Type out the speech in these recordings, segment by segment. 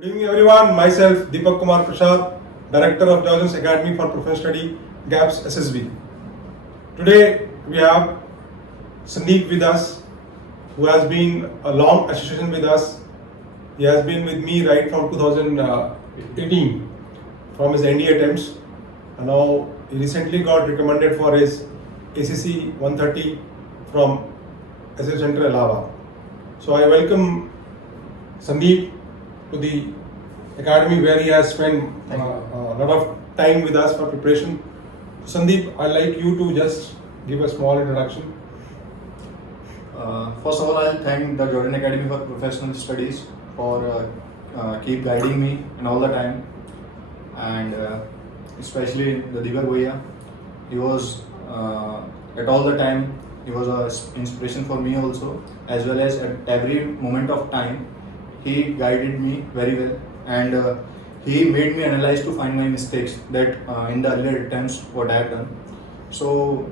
Good evening everyone, myself Deepak Kumar Prasad, Director of Georgians Academy for Professional Study, GAPS SSB. Today we have Sandeep with us, who has been a long association with us. He has been with me right from 2018 from his ND attempts, and now he recently got recommended for his ACC 130 from SS Center Allahabad. So I welcome Sandeep to the academy where he has spent a lot of time with us for preparation. Sandeep, I'd like you to just give a small introduction. First of all, I'll thank the Jordan Academy for Professional Studies for keep guiding me in all the time, and especially the Digar Bhaiya. He was at all the time. He was an inspiration for me also, as well as at every moment of time. He guided me very well, and he made me analyze to find my mistakes that in the earlier attempts what I have done. So,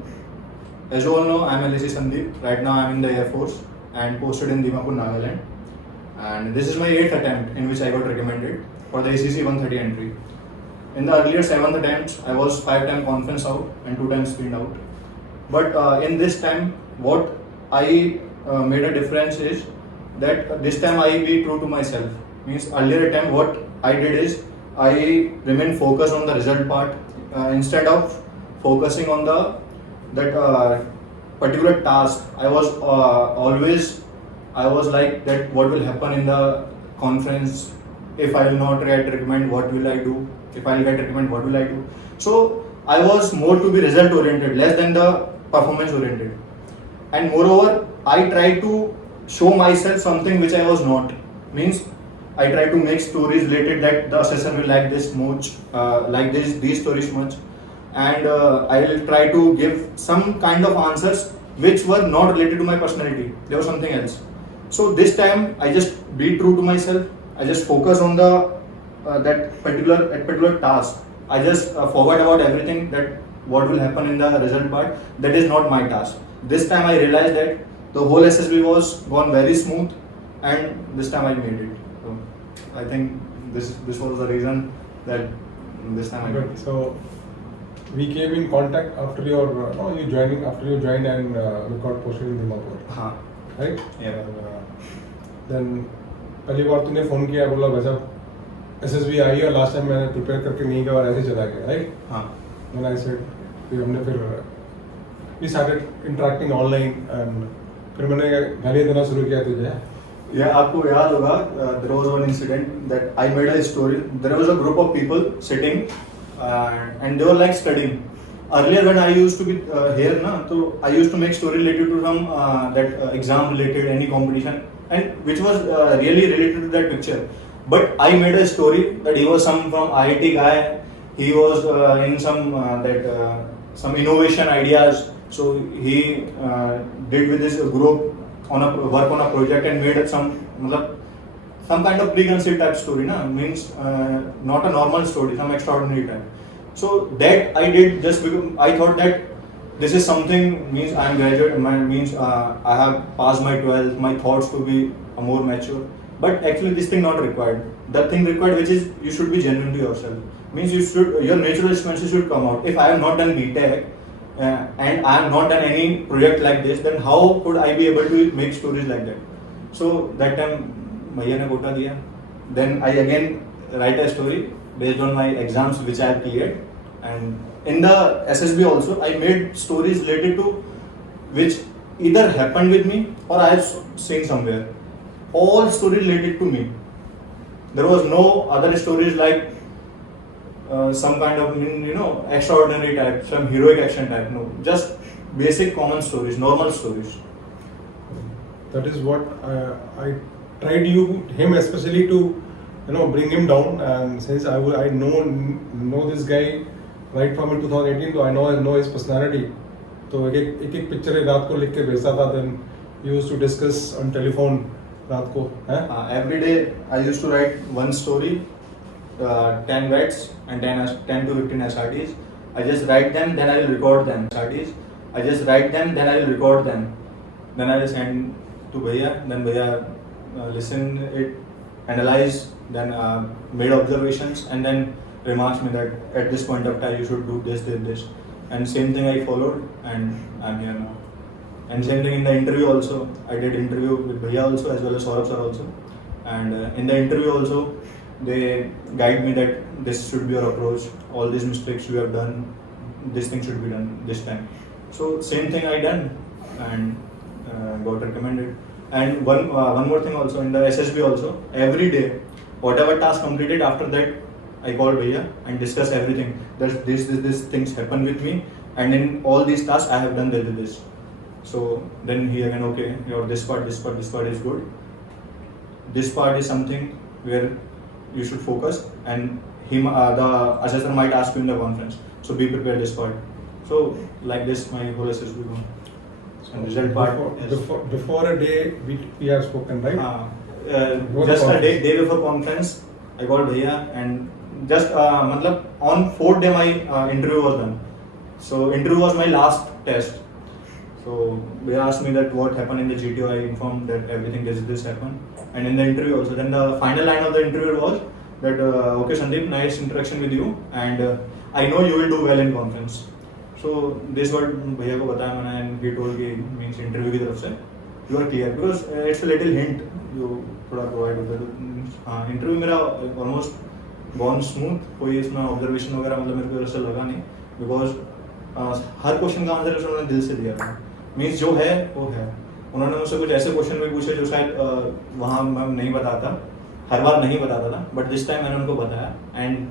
as you all know, I am LAC Sandeep. Right now, I am in the Air Force and posted in Dimapur, Nagaland. And this is my 8th attempt in which I got recommended for the ACC 130 entry. In the earlier 7th attempts, I was 5 times conference out and 2 times screened out. But in this time, what I made a difference is that this time I be true to myself. Means earlier attempt what I did is I remain focused on the result part instead of focusing on that particular task. I was like that what will happen in the conference if I will not get recommend, what will I do? If I will get recommend, what will I do? So I was more to be result oriented, less than the performance oriented. And moreover, I tried to show myself something which I was not. Means I try to make stories related that the assessor will like this much, like these stories much, and I will try to give some kind of answers which were not related to my personality. There was something else. So this time I just be true to myself. I just focus on the that particular task. I just forgot about everything that what will happen in the result part. That is not my task. This time I realized that the whole SSB was gone very smooth, and this time I made it. So I think this was the reason that this time I made it. So we came in contact after you joined and you got posted in Dimapur, right? Yeah. Then पहली बार तूने phone किया, बोला वैसा SSB आई और last time मैंने prepare करके नहीं किया और ऐसे चला गया, राइट? हाँ. Then I said फिर हमने we started interacting online and फिर मैंने गालियाँ देना शुरू किया तुझे. Yeah, आपको याद होगा, there was one incident that I made a story. There was a group of people sitting and they were like studying. Earlier when I used to be here, so I used to make story related to some that exam related, any competition, and which was really related to that picture. But I made a story that he was some from IIT guy. He was in some some innovation ideas. So he did with his group work on a project and made some kind of preconceived type story, means not a normal story, some extraordinary type. So that I did just because I thought that this is something, means I am graduate, means I have passed my 12th, my thoughts to be more mature. But actually this thing not required. The thing required which is you should be genuine to yourself. Means your natural expenses should come out. If I have not done BTech and I have not done any project like this, then how could I be able to make stories like that? So that time Bhaiya ne quota diya. Then I again write a story based on my exams which I have cleared. And in the SSB also I made stories related to which either happened with me or I have seen somewhere. All stories related to me. There was no other stories like some kind of extraordinary type, some heroic action type. No, just basic common stories, normal stories. That is what I tried him especially to bring him down, and since I know this guy right from in 2018, so I know his personality. तो एक picture रात को लिख के भेजता था, then we used to discuss on telephone रात को. Every day I used to write one story, 10 words and 10 to 15 SRTs. I just write them, then I will record them. SRTs. I just write them, then I will record them. Then I will send to Bhaiya, then Bhaiya listen it, analyze then made observations and then remarks me that at this point of time you should do this, and same thing I followed, and I'm here now. And same thing in the interview also. I did interview with Bhaiya also as well as Saurabh sir also. And in the interview also, they guide me that this should be your approach. All these mistakes you have done, this thing should be done this time. So same thing I done and got recommended. And one more thing also in the SSB also. Every day, whatever task completed after that, I called Bhaiya and discuss everything. That this things happen with me, and in all these tasks I have done this. So then he again, okay, your this part is good. This part is something where you should focus, and the assessor might ask you in the conference. So be prepared this part. So like this, my whole SSB gone. And result part. Before a day we have spoken, right? Just a day before conference, I called Bhaiya, and just matlab on 4th day my interview was done. So interview was my last test. So they asked me that what happened in the GTO. I informed that everything this happened, and in the interview also. Then the final line of the interview was that okay Sandeep, nice interaction with you, and I know you will do well in conference. So this what भैया को बताया मैंने, and he told कि means interview की तरफ से you are clear, because it's a little hint जो थोड़ा provide होता है. हाँ, interview मेरा almost gone smooth, कोई इसमें observation वगैरह मतलब मेरे को ऐसा लगा नहीं, because हर क्वेश्चन का आंसर उन्होंने दिल से दिया था. मीन्स जो है वो है. उन्होंने मुझसे कुछ ऐसे क्वेश्चन भी पूछे जो शायद वहाँ मैं नहीं बताता, हर बार नहीं बताता था, बट दिस टाइम मैंने उनको बताया. And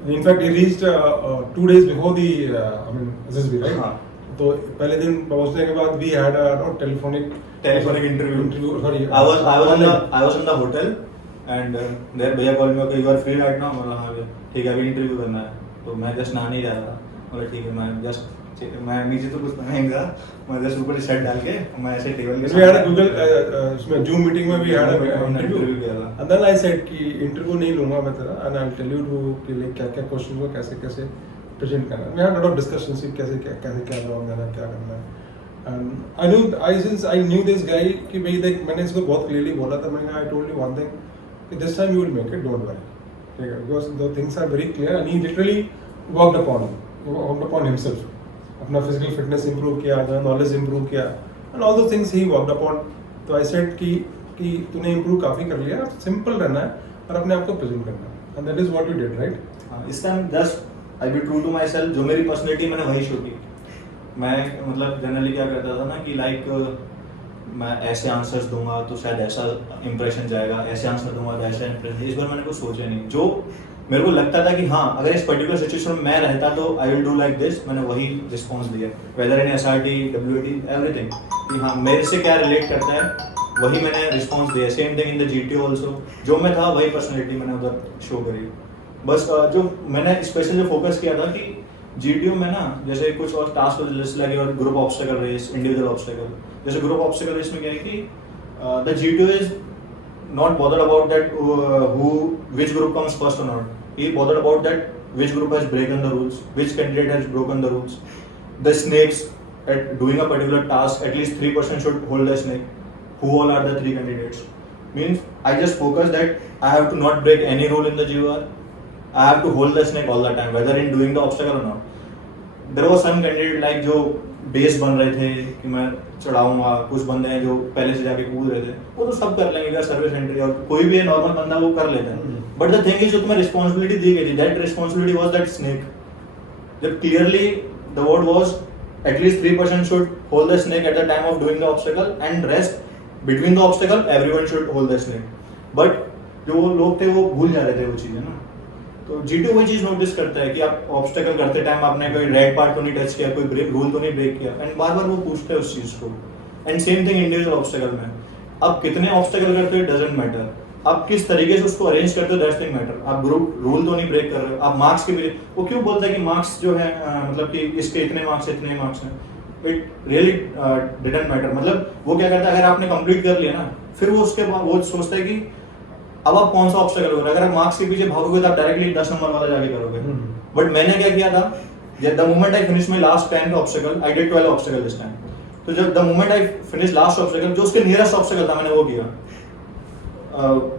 In fact, he reached 2 days before the SSB, right? हाँ. तो पहले दिन पहुंचने के बाद we had a telephonic interview. Sorry, I was in the hotel, and there भैया कॉल में, okay, you are free right now. मैं बोला हाँ भैया ठीक है, अभी इंटरव्यू करना है. तो मैं जस्ट नहाने ही जा रहा था. बोला ठीक है, मैं नीचे तो कुछ नहीं था, मैं जस्ट ऊपर शर्ट डाल के मैं ऐसे टेबल के we had a Google उसमें Zoom meeting में we had a interview किया था. and then I said कि इंटरव्यू नहीं लूंगा मैं तेरा, and I'll tell you to कि like क्या क्वेश्चन को कैसे प्रेजेंट करना है. We had a lot of discussions कि कैसे क्या जवाब देना है, क्या करना है. And since I knew this guy कि भाई देख, मैंने इसको बहुत clearly बोला था. मैंने कहा I told you one thing कि this time you will make it, don't worry, ठीक है, because the things are very clear, and he literally worked upon himself. अपना फिजिकल फिटनेस इंप्रूव किया, नॉलेज इंप्रूव किया, एंड ऑल दो things he worked upon. तो I said कि तूने improve काफ़ी कर लिया, सिंपल रहना है और अपने आप को प्रेजेंट करना है, and that is what you did, right? इस time just I be true to myself. जो मेरी पर्सनैलिटी मैंने वही शो की. मैं मतलब जनरली क्या करता था ना कि लाइक मैं ऐसे आंसर्स दूंगा तो शायद ऐसा इंप्रेशन जाएगा, ऐसे आंसर दूंगा तो ऐसा इंप्रेशन. इस बार मैंने कुछ सोचा नहीं. जो मेरे को लगता था कि हाँ अगर इस पर्टिकुलर सिचुएशन में मैं रहता तो I will do like this, मैंने वही रिस्पॉन्स दिया. वेदर इन SRT, WT, एवरीथिंग, कि हाँ मेरे से क्या रिलेट करता है वही मैंने रिस्पॉन्स दिया. Same thing in the GTO also. जो मैं था वही पर्सनैलिटी मैंने उधर शो करी. बस जो मैंने स्पेशल जो फोकस किया था कि GTO में ना जैसे कुछ और टास्क लिस्ट लगे और group obstacle race, individual obstacle. जैसे ग्रुप ऑब्स्टेकल रेस में क्या है कि the GTO is not bothered about that which group comes first or not. He bothered about that which group has broken the rules, which candidate has broken the rules. The snakes, at doing a particular task, at least 3% should hold the snake. Who all are the 3 candidates? Means I just focus that I have to not break any rule in the GOR. I have to hold the snake all the time, whether in doing the obstacle or not. There was some candidate like जो base बन रहे थे कि मैं चढ़ाऊंगा, कुछ बंदे हैं जो पहले से जाके कूद रहे थे, वो तो सब कर लेंगे, सर्विस एंट्री और कोई भी नॉर्मल बंदा वो कर लेता है. बट द थिंग इज जो तुम्हें रिस्पॉन्सिबिलिटी दी गई थी, that responsibility was that snake. जब clearly the word was at least 3% should hold the snake at the time of doing the obstacle, and rest between the obstacle everyone should hold the snake. But जो लोग थे वो भूल जा रहे थे वो चीजें ना. तो GTO वही चीज नोटिस करता है कि आप ऑब्स्टेकल करते टाइम आपने कोई रेड पार्ट तो नहीं टच किया, कोई रूल तो नहीं ब्रेक किया, एंड बार बार वो पूछते हैं उस चीज को. And same thing individual obstacle में. आप कितने ऑब्स्टेकल करते हो डजंट मैटर, आप किस तरीके से उसको अरेंज करते हो दैट्स थिंग मैटर. आप ग्रुप रूल तो नहीं ब्रेक कर रहे हो, आप मार्क्स के पीछे. वो क्यों बोलता है कि मार्क्स जो है मतलब कि इसके इतने मार्क्स हैं. It really didn't matter. मतलब वो क्या करता है, अगर आपने कंप्लीट कर लिया ना, फिर वो उसके बाद वो सोचता है कि अब आप कौन सा ऑब्स्टेकल करोगे. अगर आप मार्क्स के पीछे भागोगे तो आप डायरेक्टली 10 नंबर वाला जाके करोगे. बट मैंने क्या किया था, the moment I finish my last 10 obstacle, I did 12 obstacle this time. तो जब the moment I finish last obstacle, जो उसके नियरेस्ट ऑब्स्टेकल था मैंने वो किया.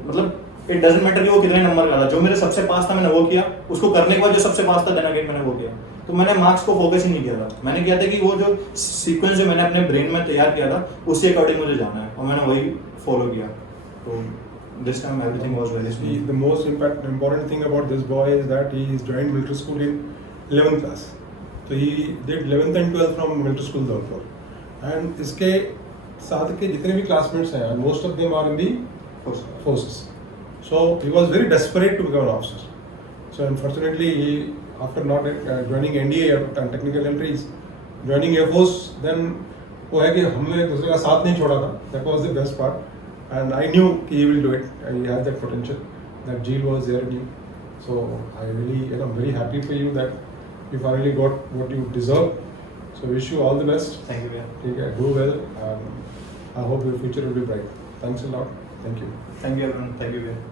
मतलब इट डजेंट मैटर कि वो कितने नंबर का था, जो मेरे सबसे पास था मैंने वो किया, उसको करने के बाद जो सबसे पास था देन अगेन मैंने वो किया। तो मैंने मार्क्स को फोकस ही नहीं किया था, मैंने किया था कि वो जो सीक्वेंस जो मैंने अपने ब्रेन में तैयार किया था उसके अकॉर्डिंग मुझे जाना है, और मैंने वही फॉलो किया। तो this time everything was very smooth. The most important thing about this boy is that he is joined military school in 11th class. So he did 11th and 12th from military school Dhaulpur. And इसके साथ के जितने भी classmates हैं, most of them are in the forces. So he was very desperate to become an officer. So unfortunately, he, after not joining NDA and technical entries, joining Air Force, then वो है कि हमने एक दूसरे का साथ नहीं छोड़ा था. That was the best part. And I knew he will do it. He had that potential. That Jeel was there in you. So I really, I'm very happy for you that you finally got what you deserve. So wish you all the best. Thank you भैया। ठीक है, do well. I hope your future will be bright. Thanks a lot. Thank you. Thank you everyone, thank you भैया।